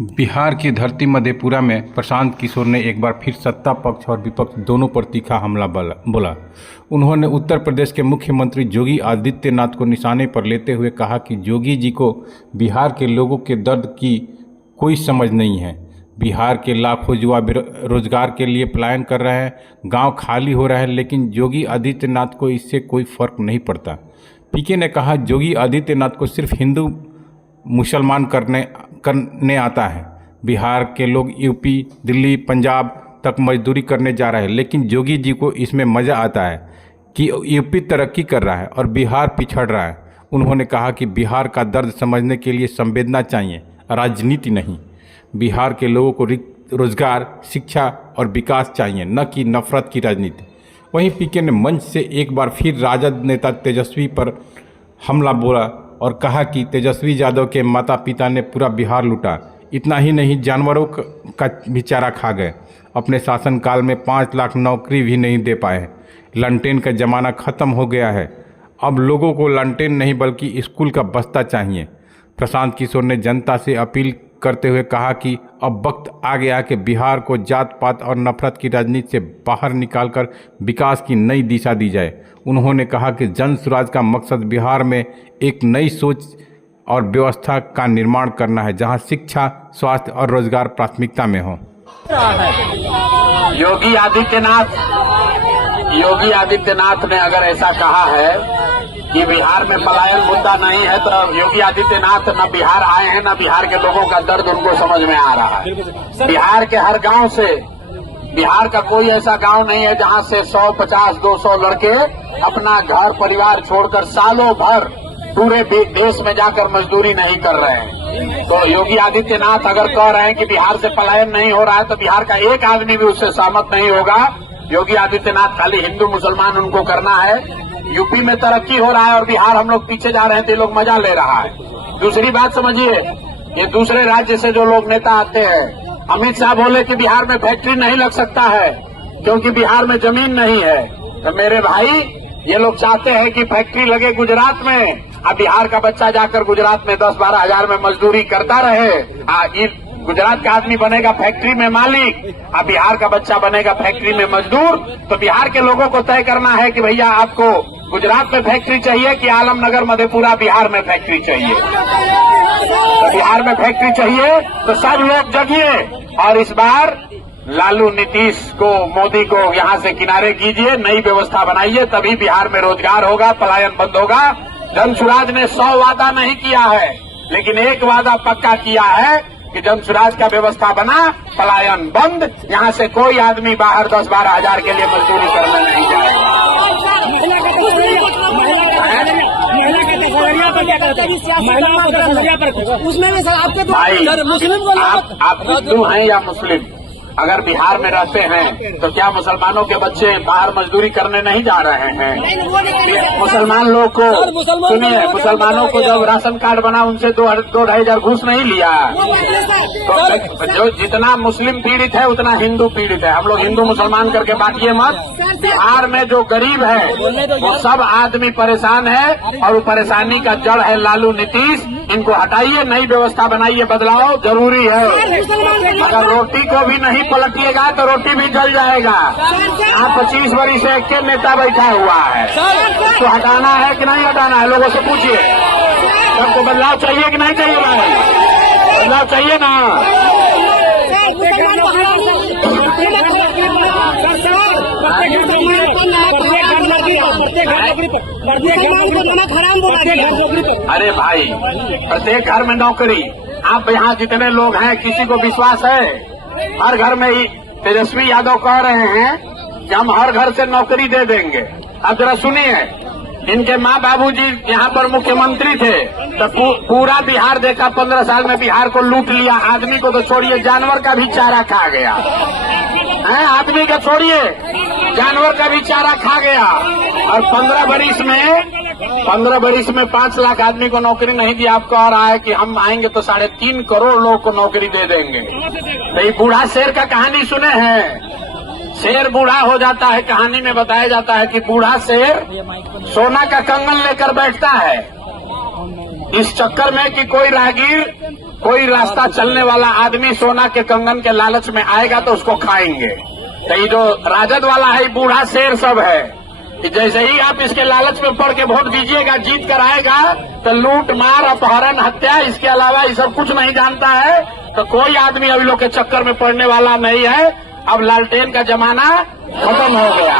बिहार की धरती मधेपुरा में प्रशांत किशोर ने एक बार फिर सत्ता पक्ष और विपक्ष दोनों पर तीखा हमला बोला। उन्होंने उत्तर प्रदेश के मुख्यमंत्री योगी आदित्यनाथ को निशाने पर लेते हुए कहा कि योगी जी को बिहार के लोगों के दर्द की कोई समझ नहीं है। बिहार के लाखों युवा रोजगार के लिए पलायन कर रहे हैं, गांव खाली हो रहा है, लेकिन योगी आदित्यनाथ को इससे कोई फर्क नहीं पड़ता। पीके ने कहा, योगी आदित्यनाथ को सिर्फ हिंदू मुसलमान करने आता है। बिहार के लोग यूपी, दिल्ली, पंजाब तक मजदूरी करने जा रहे हैं, लेकिन योगी जी को इसमें मज़ा आता है कि यूपी तरक्की कर रहा है और बिहार पिछड़ रहा है। उन्होंने कहा कि बिहार का दर्द समझने के लिए संवेदना चाहिए, राजनीति नहीं। बिहार के लोगों को रोजगार, शिक्षा और विकास चाहिए, न कि नफरत की राजनीति। वहीं पीके ने मंच से एक बार फिर राजद नेता तेजस्वी पर हमला बोला और कहा कि तेजस्वी यादव के माता पिता ने पूरा बिहार लूटा। इतना ही नहीं, जानवरों का भी चारा खा गए। अपने शासनकाल में 5 लाख नौकरी भी नहीं दे पाए। लालटेन का ज़माना ख़त्म हो गया है। अब लोगों को लालटेन नहीं बल्कि स्कूल का बस्ता चाहिए। प्रशांत किशोर ने जनता से अपील करते हुए कहा कि अब वक्त आ गया कि बिहार को जात पात और नफरत की राजनीति से बाहर निकालकर विकास की नई दिशा दी जाए। उन्होंने कहा कि जन स्वराज का मकसद बिहार में एक नई सोच और व्यवस्था का निर्माण करना है, जहां शिक्षा, स्वास्थ्य और रोजगार प्राथमिकता में हो। योगी आदित्यनाथ ने अगर ऐसा कहा है कि बिहार में पलायन मुद्दा नहीं है, तो योगी आदित्यनाथ न बिहार आए हैं, न बिहार के लोगों का दर्द उनको समझ में आ रहा है। बिहार के हर गांव से, बिहार का कोई ऐसा गांव नहीं है जहां से 100, 50, 200 लड़के अपना घर परिवार छोड़कर सालों भर पूरे देश में जाकर मजदूरी नहीं कर रहे हैं। तो योगी आदित्यनाथ अगर कह रहे हैं कि बिहार से पलायन नहीं हो रहा है, तो बिहार का एक आदमी भी उससे सहमत नहीं होगा। योगी आदित्यनाथ खाली हिंदू मुसलमान उनको करना है। यूपी में तरक्की हो रहा है और बिहार हम लोग पीछे जा रहे हैं, तो ये लोग मजा ले रहा है। दूसरी बात समझिए, ये दूसरे राज्य से जो लोग नेता आते हैं, अमित शाह बोले कि बिहार में फैक्ट्री नहीं लग सकता है क्योंकि बिहार में जमीन नहीं है। तो मेरे भाई, ये लोग चाहते हैं कि फैक्ट्री लगे गुजरात में, अब बिहार का बच्चा जाकर गुजरात में 10-12 हजार में मजदूरी करता रहे। गुजरात का आदमी बनेगा फैक्ट्री में मालिक, अब बिहार का बच्चा बनेगा फैक्ट्री में मजदूर। तो बिहार के लोगों को तय करना है कि भैया आपको गुजरात में फैक्ट्री चाहिए कि आलमनगर, मधेपुरा, बिहार में फैक्ट्री चाहिए। तो बिहार में फैक्ट्री चाहिए तो सब लोग जगिए और इस बार लालू, नीतीश को, मोदी को यहां से किनारे कीजिए, नई व्यवस्था बनाइए, तभी बिहार में रोजगार होगा, पलायन बंद होगा। जन स्वराज ने 100 वादा नहीं किया है, लेकिन एक वादा पक्का किया है कि जन स्वराज का व्यवस्था बना, पलायन बंद, यहां से कोई आदमी बाहर 10-12 हजार के लिए मजदूरी करने नहीं जाएगा। भाई, आप हिंदू हैं या मुस्लिम? अगर बिहार में रहते हैं तो क्या मुसलमानों के बच्चे बाहर मजदूरी करने नहीं जा रहे हैं? मुसलमान लोग को सुनिए, मुसलमानों को जब राशन कार्ड बना उनसे 2-2.5 हजार घूस नहीं लिया। तो जो जितना मुस्लिम पीड़ित है उतना हिंदू पीड़ित है। हम लोग हिंदू मुसलमान करके बांटिए मत। बिहार में जो गरीब है वो सब आदमी परेशान है और वो परेशानी का जड़ है लालू, नीतीश। इनको हटाइए, नई व्यवस्था बनाइए, बदलाव जरूरी है। अगर रोटी को भी नहीं पलटिएगा तो रोटी भी जल जाएगा। यहाँ 25 वर्ष से एक नेता बैठा हुआ है, तो हटाना है कि नहीं हटाना है? लोगों से पूछिए। सबको बदलाव चाहिए कि नहीं चाहिए? भाई, बदलाव चाहिए ना? अरे भाई, प्रत्येक घर में नौकरी। आप यहाँ जितने लोग हैं, किसी को विश्वास है? हर घर में ही तेजस्वी यादव कह रहे हैं कि हम हर घर से नौकरी दे देंगे। अब जरा सुनिए, इनके माँ बाबूजी यहाँ पर मुख्यमंत्री थे तो पूरा बिहार देखा, 15 साल में बिहार को लूट लिया। आदमी को तो छोड़िए, जानवर का भी चारा खा गया है। आदमी का छोड़िए, जानवर का भी चारा खा गया। और 15 बरिस में 5 लाख आदमी को नौकरी नहीं दी। आपको आ रहा है कि हम आएंगे तो 3.5 करोड़ लोगों को नौकरी दे देंगे। तो ये बूढ़ा शेर का कहानी सुने हैं? शेर बूढ़ा हो जाता है, कहानी में बताया जाता है कि बूढ़ा शेर सोना का कंगन लेकर बैठता है, इस चक्कर में कि कोई राहगीर कोई रास्ता चलने वाला आदमी सोना के कंगन के लालच में आएगा तो उसको खाएंगे। तो ये जो राजद वाला है, बूढ़ा शेर सब है, कि जैसे ही आप इसके लालच में पड़ के वोट दीजिएगा, जीत कर आएगा तो लूट मार अपहरण हत्या, इसके अलावा ये सब कुछ नहीं जानता है। तो कोई आदमी अभी लोग के चक्कर में पड़ने वाला नहीं है। अब लालटेन का जमाना खत्म हो गया,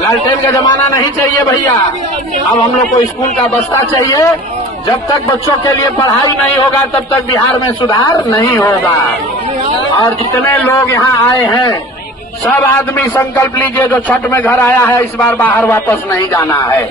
लालटेन का जमाना नहीं चाहिए भैया। अब हम लोग को स्कूल का बस्ता चाहिए। जब तक बच्चों के लिए पढ़ाई नहीं होगा तब तक बिहार में सुधार नहीं होगा। और जितने लोग यहाँ आए हैं सब आदमी संकल्प लीजिए, जो छठ में घर आया है इस बार बाहर वापस नहीं जाना है।